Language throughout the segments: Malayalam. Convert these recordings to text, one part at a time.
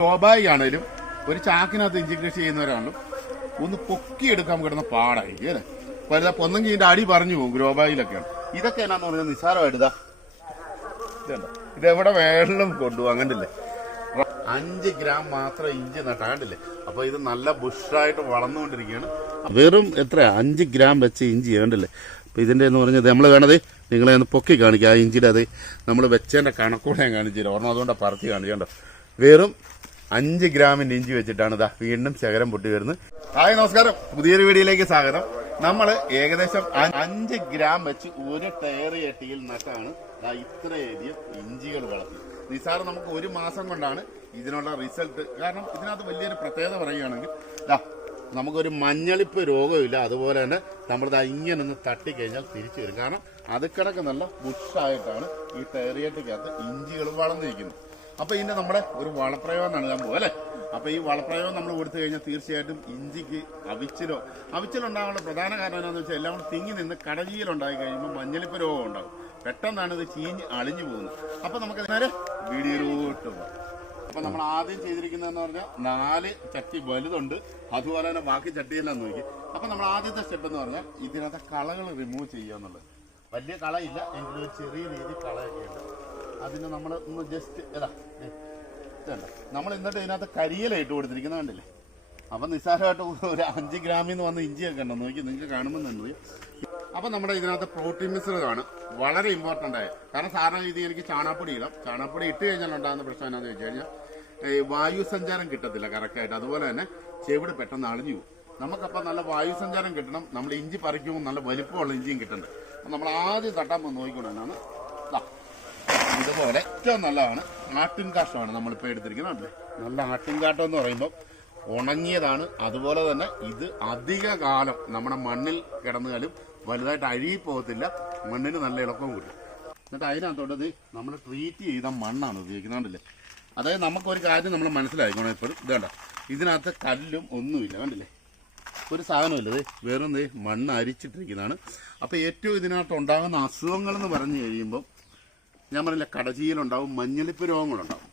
ഗോബായി ആണേലും ഒരു ചാക്കിനകത്ത് ഇഞ്ചി കൃഷി ചെയ്യുന്നവരാണല്ലോ ഒന്ന് പൊക്കിയെടുക്കാൻ കിടന്ന പാടായിരിക്കും അല്ലേ. വലുതാ പൊന്നെങ്കിൽ ഇതിന്റെ അടി പറഞ്ഞു പോകും ഗ്രോബായിലൊക്കെയാണ്. ഇതൊക്കെ എന്നാന്ന് പറഞ്ഞാൽ നിസ്സാരമായിട്ട് ഇതുണ്ട്. ഇതെവിടെ വെള്ളം കൊണ്ടുപോകും അങ്ങനല്ലേ. 5 ഗ്രാം മാത്രം ഇഞ്ചി നട്ടാണ്ടില്ലേ. അപ്പൊ ഇത് നല്ല ബുഷായിട്ട് വളർന്നുകൊണ്ടിരിക്കുകയാണ്. വെറും എത്ര 5 ഗ്രാം വെച്ച് ഇഞ്ചി വേണ്ടല്ലേ. അപ്പൊ ഇതിന്റെ എന്ന് പറഞ്ഞത് നമ്മൾ വേണത് നിങ്ങളെ ഒന്ന് പൊക്കി കാണിക്കുക. ആ ഇഞ്ചിയുടെ അത് നമ്മൾ വെച്ചതിന്റെ കണക്കൂടെ ഞാൻ കാണിച്ചില്ല. ഓർമ്മ അതുകൊണ്ടാണ് പറത്തി കാണിക്കണ്ടോ. വെറും 5 ഗ്രാമിന്റെ ഇഞ്ചി വെച്ചിട്ടാണ് ഇതാ വീണ്ടും ശകരം പൊട്ടി വരുന്നത്. ഹായ് നമസ്കാരം, പുതിയൊരു വീഡിയോയിലേക്ക് സ്വാഗതം. നമ്മൾ ഏകദേശം 5 ഗ്രാം വെച്ച് ഒരു ടയർ ചട്ടിയിൽ നട്ടാണ് ഇത്രയധികം ഇഞ്ചികൾ വളർത്തി. നിസാറ് നമുക്ക് 1 മാസം കൊണ്ടാണ് ഇതിനുള്ള റിസൾട്ട്. കാരണം ഇതിനകത്ത് വലിയൊരു പ്രത്യേകത പറയുകയാണെങ്കിൽ നമുക്കൊരു മഞ്ഞളിപ്പ് രോഗമില്ല. അതുപോലെ തന്നെ നമ്മളിത് ഇങ്ങനെ ഒന്ന് തട്ടിക്കഴിഞ്ഞാൽ തിരിച്ചു വരും. കാരണം അത് കിടക്ക് നല്ല ബുഷായിട്ടാണ് ഈ ടയറിയറ്റിക്കകത്ത് ഇഞ്ചികൾ വളർന്നിരിക്കുന്നത്. അപ്പൊ ഇതിന്റെ നമ്മുടെ ഒരു വളപ്രയോഗം നടക്കാൻ പോകും അല്ലെ. അപ്പൊ ഈ വളപ്രയോഗം നമ്മൾ കൊടുത്തു കഴിഞ്ഞാൽ തീർച്ചയായിട്ടും ഇഞ്ചിക്ക് അവിച്ചിലുണ്ടാകാനുള്ള പ്രധാന കാരണം എന്താണെന്ന് വെച്ചാൽ എല്ലാം കൂടെ തിങ്ങി നിന്ന് കടചീലുണ്ടായി കഴിയുമ്പോൾ മഞ്ഞളിപ്പ് രോഗം ഉണ്ടാകും. പെട്ടെന്നാണ് ഇത് ചീഞ്ഞ് അളിഞ്ഞു പോകുന്നത്. അപ്പൊ നമുക്ക് നേരെ വീഡിയോയിലോട്ട് പോകാം. അപ്പൊ നമ്മൾ ആദ്യം ചെയ്തിരിക്കുന്നതെന്ന് പറഞ്ഞാൽ 4 ചട്ടി വലുതുണ്ട്, അതുപോലെ തന്നെ ബാക്കി ചട്ടിയെല്ലാം നോക്കി. അപ്പൊ നമ്മൾ ആദ്യത്തെ സ്റ്റെപ്പ് എന്ന് പറഞ്ഞാൽ ഇതിനകത്ത് കളകൾ റിമൂവ് ചെയ്യുക എന്നുള്ളത്. വലിയ കളയില്ല എങ്കിലും ഒരു ചെറിയ രീതി കളയൊക്കെ ഉണ്ട്. അതിന് നമ്മൾ ഒന്ന് ജസ്റ്റ് നമ്മൾ എന്നിട്ട് ഇതിനകത്ത് കരിയില ഇട്ട് കൊടുത്തിരിക്കുന്നത് കണ്ടില്ലേ. അപ്പൊ നിസ്സാരമായിട്ട് ഒരു 5 ഗ്രാമിൽ നിന്ന് വന്ന ഇഞ്ചിയൊക്കെ ഉണ്ടോ നോക്കി, നിങ്ങൾക്ക് കാണുമ്പോൾ തന്നെ. അപ്പൊ നമ്മുടെ ഇതിനകത്ത് പ്രോട്ടീൻ മിശ്രിതമാണ് വളരെ ഇമ്പോർട്ടന്റ് ആയത്. കാരണം സാധാരണ രീതി എനിക്ക് ചാണകപ്പൊടി ഇടാം. ചാണകപ്പൊടി ഇട്ട് കഴിഞ്ഞാൽ ഉണ്ടാകുന്ന പ്രശ്നം എന്താണെന്ന് വെച്ച് കഴിഞ്ഞാൽ വായു സഞ്ചാരം കിട്ടത്തില്ല കറക്റ്റായിട്ട്. അതുപോലെ തന്നെ ചെവിട് പെട്ടെന്ന് അളിഞ്ഞു പോകും. നമുക്കപ്പം നല്ല വായു സഞ്ചാരം കിട്ടണം. നമ്മൾ ഇഞ്ചി പറിക്കുമ്പോൾ നല്ല വലിപ്പമുള്ള ഇഞ്ചിയും കിട്ടണ്ടേ. നമ്മൾ ആദ്യം തട്ടാൻ പോകുന്ന നോക്കിക്കൊണ്ടാണ് ഇതുപോലെ ഏറ്റവും നല്ലതാണ് ആട്ടിൻ കാഷ്ടമാണ് നമ്മളിപ്പോൾ എടുത്തിരിക്കുന്നത്. നല്ല ആട്ടിൻ കാട്ടം എന്ന് പറയുമ്പോൾ ഉണങ്ങിയതാണ്. അതുപോലെ തന്നെ ഇത് അധിക കാലം നമ്മുടെ മണ്ണിൽ കിടന്നാലും വലുതായിട്ട് അഴുകി പോകത്തില്ല. മണ്ണിന് നല്ല ഇളക്കവും കിട്ടും. എന്നിട്ട് അതിനകത്തോട്ടത് നമ്മൾ ട്രീറ്റ് ചെയ്ത മണ്ണാണ് ഉപയോഗിക്കുന്നത്. അതായത് നമുക്കൊരു കാര്യം നമ്മൾ മനസ്സിലാക്കണം എപ്പോഴും. ഇതേണ്ട ഇതിനകത്ത് കല്ലും ഒന്നുമില്ല, കണ്ടില്ലേ, ഒരു സാധനമില്ല. ഇത് വെറും മണ്ണ് അരിച്ചിട്ടിരിക്കുന്നതാണ്. അപ്പോൾ ഏറ്റവും ഇതിനകത്ത് ഉണ്ടാകുന്ന അസുഖങ്ങളെന്ന് പറഞ്ഞു കഴിയുമ്പോൾ ഞാൻ പറഞ്ഞില്ല, കടചീലുണ്ടാവും, മഞ്ഞളിപ്പ് രോഗങ്ങളുണ്ടാവും.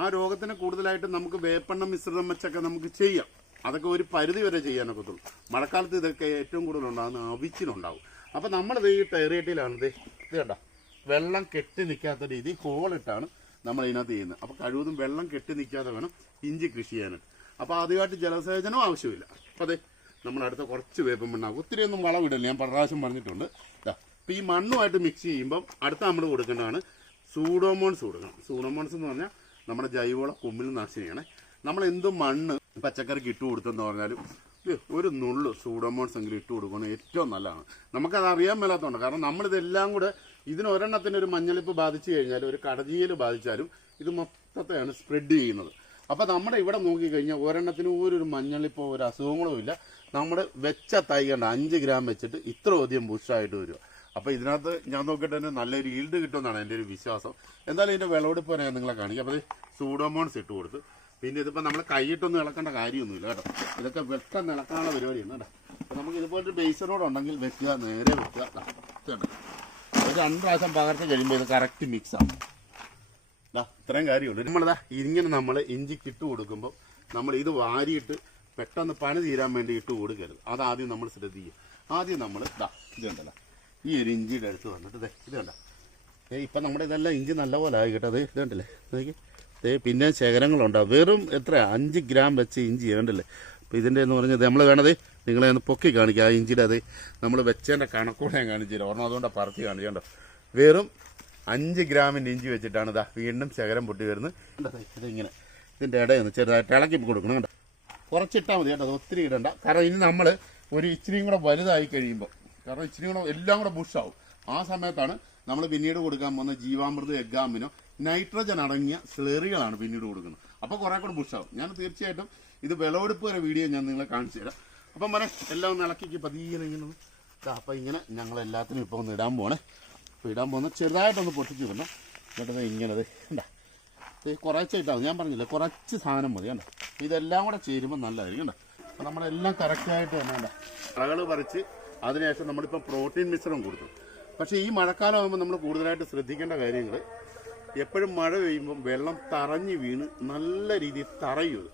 ആ രോഗത്തിന് കൂടുതലായിട്ട് നമുക്ക് വേപ്പെണ്ണ മിശ്രിതം വെച്ചൊക്കെ നമുക്ക് ചെയ്യാം. അതൊക്കെ ഒരു പരിധി വരെ ചെയ്യാനൊക്കത്തുള്ളൂ. മഴക്കാലത്ത് ഇതൊക്കെ ഏറ്റവും കൂടുതൽ ഉണ്ടാകുന്ന അവിച്ചിലുണ്ടാവും. അപ്പം നമ്മളിത് ഈ ടയറിയട്ടിലാണ് ഇത് കണ്ട വെള്ളം കെട്ടി നിൽക്കാത്ത രീതി ഹോളിട്ടാണ് നമ്മൾ ഇതിനകത്ത് ചെയ്യുന്നത്. അപ്പോൾ കഴിവതും വെള്ളം കെട്ടി നിൽക്കാതെ വേണം ഇഞ്ചി കൃഷി ചെയ്യാനായിട്ട്. അപ്പോൾ ആദ്യമായിട്ട് ജലസേചനം ആവശ്യമില്ല. അപ്പോൾ അതെ നമ്മളടുത്ത കുറച്ച് വേപ്പം മണ്ണാകും. ഒത്തിരിയൊന്നും വളമിടില്ല, ഞാൻ പ്രാവശ്യം പറഞ്ഞിട്ടുണ്ട്. അപ്പോൾ ഈ മണ്ണുമായിട്ട് മിക്സ് ചെയ്യുമ്പം അടുത്ത നമ്മൾ കൊടുക്കേണ്ടതാണ് സൂഡോമോൺസ് കൊടുക്കണം. സൂഡോമോൺസ് എന്ന് പറഞ്ഞാൽ നമ്മുടെ ജൈവവള കുമ്മിൽ നാശിനിയാണ്. നമ്മൾ എന്തും മണ്ണ് പച്ചക്കറിക്ക് ഇട്ട് കൊടുത്തെന്ന് പറഞ്ഞാലും ഒരു നുള്ളു സൂഡോമോൺസ് എങ്കിലും ഇട്ട് കൊടുക്കണം, ഏറ്റവും നല്ലതാണ്. നമുക്കത് അറിയാൻ മേലാത്തതുകൊണ്ട്. കാരണം നമ്മളിതെല്ലാം കൂടെ ഇതിനൊരെണ്ണത്തിന് ഒരു മഞ്ഞളിപ്പ് ബാധിച്ചു കഴിഞ്ഞാലും ഒരു കടചീൽ ബാധിച്ചാലും ഇത് മൊത്തത്തെയാണ് സ്പ്രെഡ് ചെയ്യുന്നത്. അപ്പം നമ്മുടെ ഇവിടെ നോക്കിക്കഴിഞ്ഞാൽ ഒരെണ്ണത്തിന് ഒരു മഞ്ഞളിപ്പോ ഒരു അസുഖങ്ങളോ ഇല്ല. നമ്മുടെ വെച്ച തൈ കണ്ട 5 ഗ്രാം വെച്ചിട്ട് ഇത്ര അധികം ബുഷായിട്ട് വരിക. അപ്പോൾ ഇതിനകത്ത് ഞാൻ നോക്കിയിട്ട് തന്നെ നല്ലൊരു ഈൽഡ് കിട്ടുമെന്നാണ് എൻ്റെ ഒരു വിശ്വാസം. എന്തായാലും ഇതിൻ്റെ വിളവെടുപ്പ് വരെ ഞാൻ നിങ്ങളെ കാണിക്കാം. അപ്പോൾ സൂഡോമോൺസ് ഇട്ട് കൊടുത്ത് പിന്നെ ഇതിപ്പോൾ നമ്മൾ കൈയിട്ടൊന്നും ഇളക്കേണ്ട കാര്യമൊന്നുമില്ല കേട്ടോ. ഇതൊക്കെ വെട്ടം ഇളക്കാനുള്ള പരിപാടിയാണ് കേട്ടോ. അപ്പോൾ നമുക്ക് ഇതുപോലൊരു ബേസിനോട് ഉണ്ടെങ്കിൽ വെക്കുക, നേരെ വെക്കുക കേട്ടോ. ഒരു 2 പ്രാവശ്യം പകർത്തി കഴിയുമ്പോൾ ഇത് കറക്റ്റ് മിക്സാണ്. ഇത്രയും കാര്യമുള്ളൂ. ഇങ്ങനെ നമ്മൾ ഇഞ്ചിക്ക് ഇട്ട് കൊടുക്കുമ്പോൾ നമ്മൾ ഇത് വാരിയിട്ട് പെട്ടെന്ന് പണി തീരാൻ വേണ്ടി ഇട്ട് കൊടുക്കരുത്. അതാദ്യം നമ്മൾ ശ്രദ്ധിക്കുക. ആദ്യം നമ്മൾ ഇതുണ്ടല്ലോ ഈ ഒരു ഇഞ്ചിയുടെ അടുത്ത് വന്നിട്ട് ഇത് കണ്ട ഇപ്പം നമ്മുടെ ഇതെല്ലാം ഇഞ്ചി നല്ലപോലെ ആയി കേട്ടോ. ഇത് കണ്ടല്ലേ നോക്കി. പിന്നെ ശേഖരങ്ങളുണ്ടാവും. വെറും എത്ര 5 ഗ്രാം വെച്ച് ഇഞ്ചി വേണ്ടല്ലേ. അപ്പോൾ ഇതിൻ്റെ എന്ന് പറഞ്ഞത് നമ്മൾ വേണത് നിങ്ങളെ ഒന്ന് പൊക്കി കാണിക്കുക. ആ ഇഞ്ചിയുടെ അത് നമ്മൾ വെച്ചതിൻ്റെ കണക്കൂടെ ഞാൻ കാണിച്ചില്ല. ഓർമ്മ അതുകൊണ്ടാണ് പറത്തി കാണിക്കണ്ടോ. വെറും 5 ഗ്രാമിൻ്റെ ഇഞ്ചി വെച്ചിട്ടാണ് വീണ്ടും ശേഖരം പൊട്ടി വരുന്നത്. ഇതിങ്ങനെ ഇതിൻ്റെ ഇടയൊന്ന് ചെറുതായിട്ട് ഇളക്കി കൊടുക്കണം കേട്ടോ. കുറച്ചിട്ടാൽ മതി കേട്ടോ, അത് ഒത്തിരി ഇടണ്ട. കാരണം ഇനി നമ്മൾ ഒരു ഇച്ചിരിയും കൂടെ വലുതായി കഴിയുമ്പോൾ, കാരണം ഇച്ചിരി കൂടെ എല്ലാം കൂടെ ബുഷാവും. ആ സമയത്താണ് നമ്മൾ പിന്നീട് കൊടുക്കാൻ പോകുന്ന ജീവാമൃത എഗ്ഗാമിനോ നൈട്രജൻ അടങ്ങിയ സ്ലറികളാണ് പിന്നീട് കൊടുക്കുന്നത്. അപ്പോൾ കുറേ കൂടെ ബുഷാവും. ഞാൻ തീർച്ചയായിട്ടും ഇത് വിളവെടുപ്പ് വരെ വീഡിയോ ഞാൻ നിങ്ങളെ കാണിച്ചു തരാം. അപ്പം പറയാം എല്ലാം ഒന്ന് ഇളക്കിക്ക് പതിയെ ഇങ്ങനെ അപ്പം ഇങ്ങനെ ഞങ്ങൾ എല്ലാത്തിനും ഇപ്പോൾ ഒന്ന് ഇടാൻ പോകണേ. അപ്പോൾ ഇടാൻ പോകുന്ന ചെറുതായിട്ടൊന്ന് പൊട്ടിച്ച് വിടണം. എന്നിട്ടത് ഇങ്ങനെ ഉണ്ടാ കുറച്ച് ഇട്ടാൽ ഞാൻ പറഞ്ഞില്ലേ, കുറച്ച് സാധനം മതി കണ്ടോ. ഇതെല്ലാം കൂടെ ചേരുമ്പോൾ നല്ലതായിരിക്കും കണ്ടോ. അപ്പോൾ നമ്മളെല്ലാം കറക്റ്റായിട്ട് തന്നെ കണ്ട കളകൾ പറിച്ച് അതിനുശേഷം നമ്മളിപ്പോൾ പ്രോട്ടീൻ മിശ്രം കൊടുത്തു. പക്ഷേ ഈ മഴക്കാലം ആകുമ്പോൾ നമ്മൾ കൂടുതലായിട്ട് ശ്രദ്ധിക്കേണ്ട കാര്യങ്ങൾ എപ്പോഴും മഴ പെയ്യുമ്പം വെള്ളം തറഞ്ഞു വീണ് നല്ല രീതിയിൽ തറയും.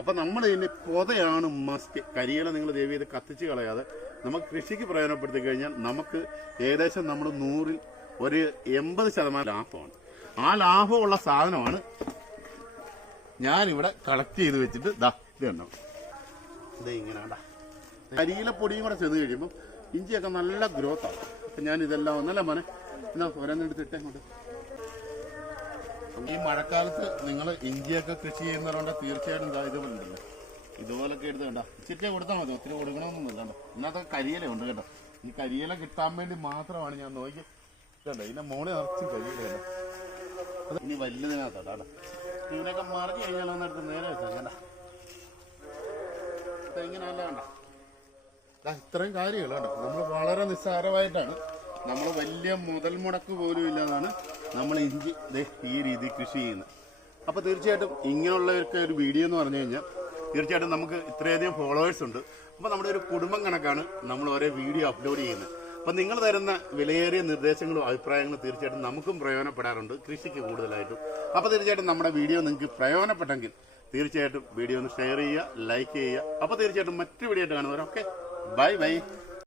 അപ്പം നമ്മൾ ഇതിൻ്റെ പൊതയാണ് മസ്റ്റ്. കരിയില നിങ്ങൾ ദയവ് ചെയ്ത് കത്തിച്ച് കളയാതെ നമുക്ക് കൃഷിക്ക് പ്രയോജനപ്പെടുത്തി കഴിഞ്ഞാൽ നമുക്ക് ഏകദേശം നമ്മൾ 100-ൽ ഒരു 80% ലാഭമാണ്. ആ ലാഭമുള്ള സാധനമാണ് ഞാനിവിടെ കളക്ട് ചെയ്ത് വെച്ചിട്ട് ഇത് കണ്ടോ, ഇത് ഇങ്ങനെ കരിയില പൊടിയും കൂടെ ചെന്ന് കഴിയുമ്പം ഇഞ്ചിയൊക്കെ നല്ല ഗ്രോത്താണ്. അപ്പം ഞാൻ ഇതെല്ലാം ഒന്നല്ല മോനെ എന്നാ ഓരോന്നെടുത്തിട്ടേ കൊണ്ട്. ഈ മഴക്കാലത്ത് നിങ്ങൾ ഇഞ്ചിയൊക്കെ കൃഷി ചെയ്യുന്നവരുണ്ട് തീർച്ചയായിട്ടും ഇതുപോലുണ്ടല്ലോ, ഇതുപോലൊക്കെ എടുത്ത് കണ്ട ഇച്ചിരി കൊടുത്താൽ മതി, ഒത്തിരി കൊടുക്കണമെന്നൊന്നുമില്ല കേട്ടോ. ഇന്നത്തെ കരിയില ഉണ്ട് കേട്ടോ. ഈ കരിയില കിട്ടാൻ വേണ്ടി മാത്രമാണ് ഞാൻ നോക്കി കേട്ടോ. ഇതിന്റെ മോളെ നിറച്ചും കരിയില കേട്ടോ. അത് ഇനി വലുതിനകത്തോട്ടോ കേട്ടോ. ഇവനൊക്കെ മറിഞ്ഞു കഴിഞ്ഞാൽ ഒന്നെടുത്ത് നേരെ വെച്ചാൽ കേട്ടോ. ഇങ്ങനെ അല്ല കണ്ട ഇത്രയും കാര്യങ്ങൾ കേട്ടോ. നമ്മൾ വളരെ നിസ്സാരമായിട്ടാണ്, നമ്മൾ വലിയ മുതൽ മുടക്ക് പോലും ഇല്ലാതാണ് നമ്മൾ ഇഞ്ചി ഈ രീതി കൃഷി ചെയ്യുന്നത്. അപ്പോൾ തീർച്ചയായിട്ടും ഇങ്ങനെയുള്ളവർക്ക് ഒരു വീഡിയോ എന്ന് പറഞ്ഞു കഴിഞ്ഞാൽ തീർച്ചയായിട്ടും നമുക്ക് ഇത്രയധികം ഫോളോവേഴ്സ് ഉണ്ട്. അപ്പോൾ നമ്മുടെ ഒരു കുടുംബം കണക്കാണ് നമ്മൾ ഓരോ വീഡിയോ അപ്ലോഡ് ചെയ്യുന്നത്. അപ്പം നിങ്ങൾ തരുന്ന വിലയേറിയ നിർദ്ദേശങ്ങളും അഭിപ്രായങ്ങളും തീർച്ചയായിട്ടും നമുക്കും പ്രയോജനപ്പെടാറുണ്ട് കൃഷിക്ക് കൂടുതലായിട്ടും. അപ്പോൾ തീർച്ചയായിട്ടും നമ്മുടെ വീഡിയോ നിങ്ങൾക്ക് പ്രയോജനപ്പെട്ടെങ്കിൽ തീർച്ചയായിട്ടും വീഡിയോ ഒന്ന് ഷെയർ ചെയ്യുക, ലൈക്ക് ചെയ്യുക. അപ്പോൾ തീർച്ചയായിട്ടും മറ്റു വീഡിയോ ആയിട്ട് കാണുന്നവർ ഓക്കെ ബൈ ബൈ.